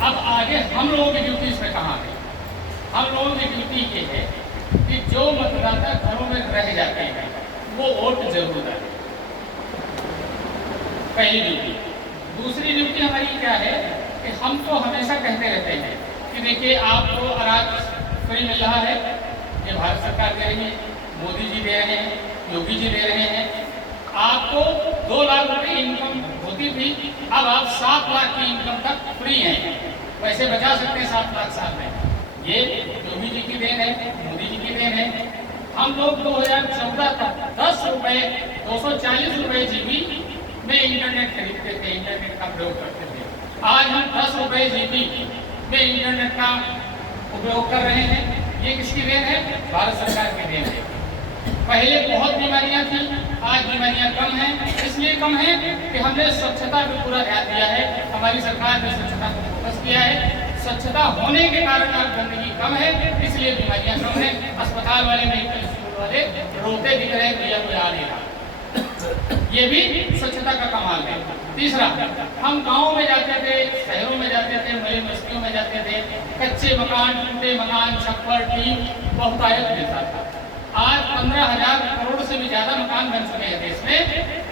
अब आगे हम लोगों की ड्यूटी इसमें कहाँ है? हम लोगों की ड्यूटी ये है कि जो मतदाता घरों में रह जाते हैं वो वोट जरूर डालें, पहली ड्यूटी। दूसरी ड्यूटी हमारी क्या है कि हम तो हमेशा कहते रहते हैं कि देखिए आपको अनाज फ्री मिल रहा है, ये भारत सरकार दे रही है, मोदी जी दे रहे हैं, योगी जी दे रहे हैं। आपको 2 लाख रुपए इनकम होती थी, अब आप 7 लाख की इनकम तक फ्री हैं, वैसे बचा सकते हैं 7 लाख साल में। ये योगी जी की देन है, मोदी जी की देन है। हम लोग 2014 तक 10 रुपए 240 रुपए जीबी में इंटरनेट खरीदते थे, इंटरनेट का प्रयोग करते थे। आज हम 10 रुपए जीबी में इंटरनेट का उपयोग कर रहे हैं। ये किसकी देन है? भारत सरकार की देन है। पहले बहुत बीमारियां थी, आज बीमारियां कम हैं। इसलिए कम है कि हमने स्वच्छता पे पूरा ध्यान दिया है, हमारी सरकार ने स्वच्छता को फोकस किया है। स्वच्छता होने के कारण आज गंदगी कम है, इसलिए बीमारियां कम है। अस्पताल वाले, मेडिकल स्कूल वाले रोते दिख रहे हैं, भैया कोई आ नहीं रहा। ये भी स्वच्छता का कमाल है। तीसरा, हम गाँव में जाते थे, शहरों में जाते थे, बड़ी बस्तियों में जाते थे, कच्चे मकान, टूटे मकान, छप्पर, टीन बहुतायत मिलता था। आज 15,000 करोड़ से भी ज्यादा मकान बन चुके हैं देश में,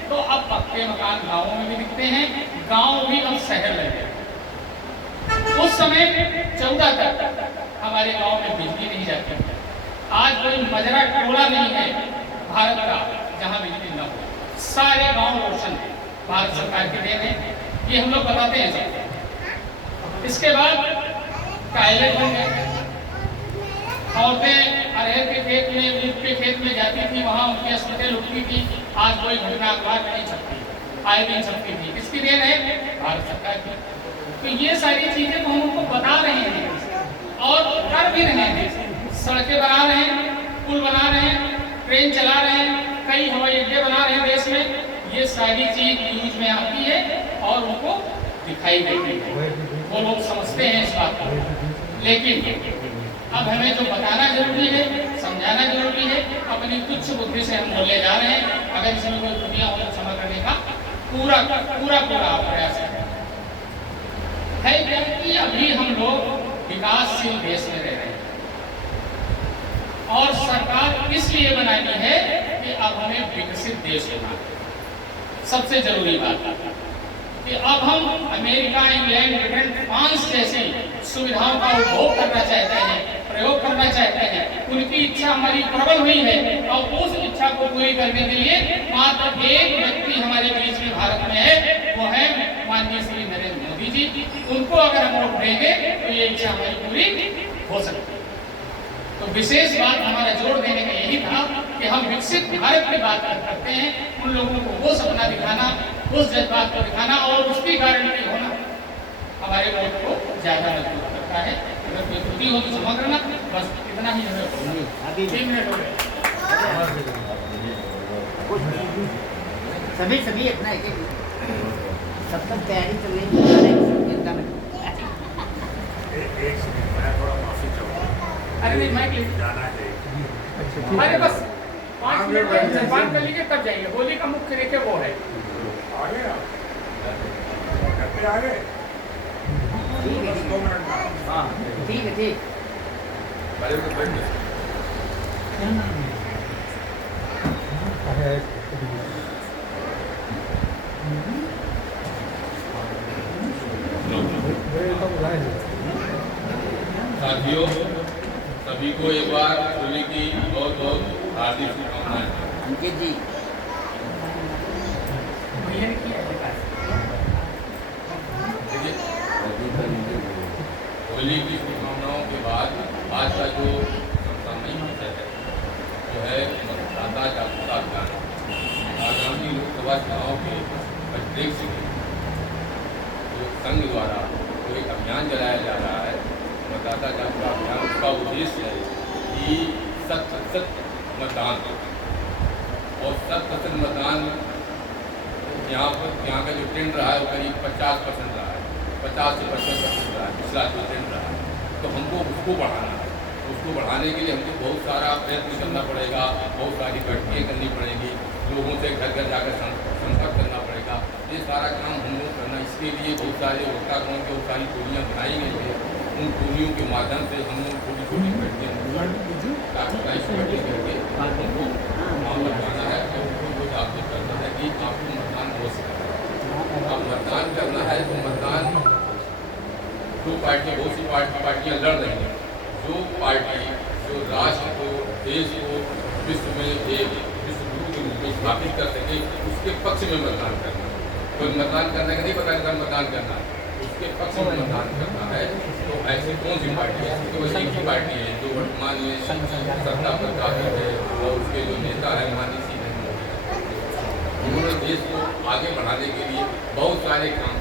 तो अब पक्के मकान गाँवों में भी दिखते हैं, गाँव भी अब शहर लग गए। उस समय 14 तक हमारे गांव में बिजली नहीं जाती। आज कोई मजरा टोला नहीं है भारत का जहां बिजली न हो। सारे गांव रोशन है, भारत सरकार की देन है, ये हम लोग बताते हैं सब। इसके बाद टॉयलेट बन गए। औरतें अरहर के खेत में, ऊख के खेत में जाती थी, वहां उनकी अस्पताल लुटती थी। आज कोई घटना अखबार नहीं छपती, आए दिन छपती थी। किसकी देन है? भारत सरकार की। तो ये सारी चीजें तो हम उनको बता रहे हैं और कर भी रहे हैं। सड़कें बना रहे हैं, पुल बना रहे हैं, ट्रेन चला रहे हैं, कई हवाई अड्डे बना रहे हैं देश में। ये सारी चीज न्यूज में आती है और उनको दिखाई देती है, वो लोग समझते हैं इस बात को। लेकिन अब हमें जो बताना जरूरी है, समझाना जरूरी है। अपनी तुच्छ बुद्धि से हम बोले जा रहे हैं। अगर इसमें कोई त्रुटियां हो तो क्षमा करने का पूरा पूरा पूरा प्रयास है कि अभी हम लोग विकासशील देश में रह रहे हैं और सरकार इसलिए बनाई है कि अब हमें विकसित देश होना है। सबसे जरूरी बात कि अब हम अमेरिका, इंग्लैंड, ब्रिटेन, फ्रांस जैसी सुविधाओं का उपभोग करना चाहते हैं, प्रयोग करना चाहते हैं। उनकी इच्छा हमारी प्रबल हुई है और उस इच्छा को पूरी करने के लिए मात्र एक व्यक्ति हमारे बीच में भारत में है, वो है माननीय श्री नरेंद्र मोदी जी। उनको अगर हम वोट देंगे तो ये इच्छा हमारी पूरी हो सकती है। तो विशेष बात हमारा जोर देने का यही था कि हम विकसित भारत की बात करते हैं, उन लोगों को वो सपना दिखाना, उस जज्बात को दिखाना और उसकी गारंटी होना हमारे वोट को ज्यादा मजबूत करता है। अगर कोई त्रुटि हो तो क्षमा करना, बस इतना ही हमें बोलना। अभी 3 मिनट हो गए। सभी इतना है कि सब तक तैयारी चल रही है। थोड़ा माफी चाहूँगा। अरे नहीं, मैं जाना है। अरे बस 5 मिनट में जलपान कर लीजिए, तब जाइए। होली का मुख्य रेखे वो है। आ गए आप? घर पे आ गए? ठीक है, 2 मिनट में। हाँ ठीक है, ठीक। पहले तो बैठ गए। साथियों, सभी को एक बार होली की बहुत बहुत हार्दिक शुभकामनाएं। अंकित जी, भैया ने किया है होली की शुभकामनाओं के बाद आज का जो समसामयिक विषय है वो है मतदाता जागरूकता अभियान। आगामी लोकसभा चुनाव के परिप्रेक्ष्य में जो संघ द्वारा जो एक अभियान चलाया जा रहा है, मतदाता जागरूकता अभियान, उसका उद्देश्य है कि 100% मतदान और 100% मतदान यहाँ का जो ट्रेंड रहा है वो करीब 50% रहा है, 50 से 55% रहा है पिछला जो ट्रेंड रहा है। तो हमको उसको बढ़ाना है। उसको बढ़ाने के लिए हमको बहुत सारा प्रयत्न करना पड़ेगा, बहुत सारी बैठकें करनी पड़ेगी, लोगों से घर घर जाकर संपर्क करना पड़ेगा। ये सारा काम हम लोग करना, इसके लिए बहुत सारे वक्तागणों की बहुत सारी टोलियाँ बनाई गई है। उन टोलियों के माध्यम से हम लोग छोटी छोटी कमेटियाँ साप्ताहिक कमेटी करके हमको काम करवाना है और उनको जागरूक करना है कि आपको मतदान अवश्य करना है। अब मतदान करना है तो मतदान जो पार्टियाँ, बहुत सी पार्टियाँ लड़ रही हैं, जो पार्टी जो राष्ट्र को, देश को विश्व में एक विश्व गुरु के रूप में स्थापित कर सके, उसके पक्ष में मतदान करना। कोई मतदान करने का नहीं पता कर मतदान करना, उसके पक्ष में मतदान करना है। तो ऐसी कौन सी पार्टी है? तो वही की पार्टी है जो वर्तमान में सत्ता पर काबिज है और उसके जो नेता है माननीय श्री नरेंद्र मोदी, उन्होंने देश को आगे बढ़ाने के लिए बहुत सारे काम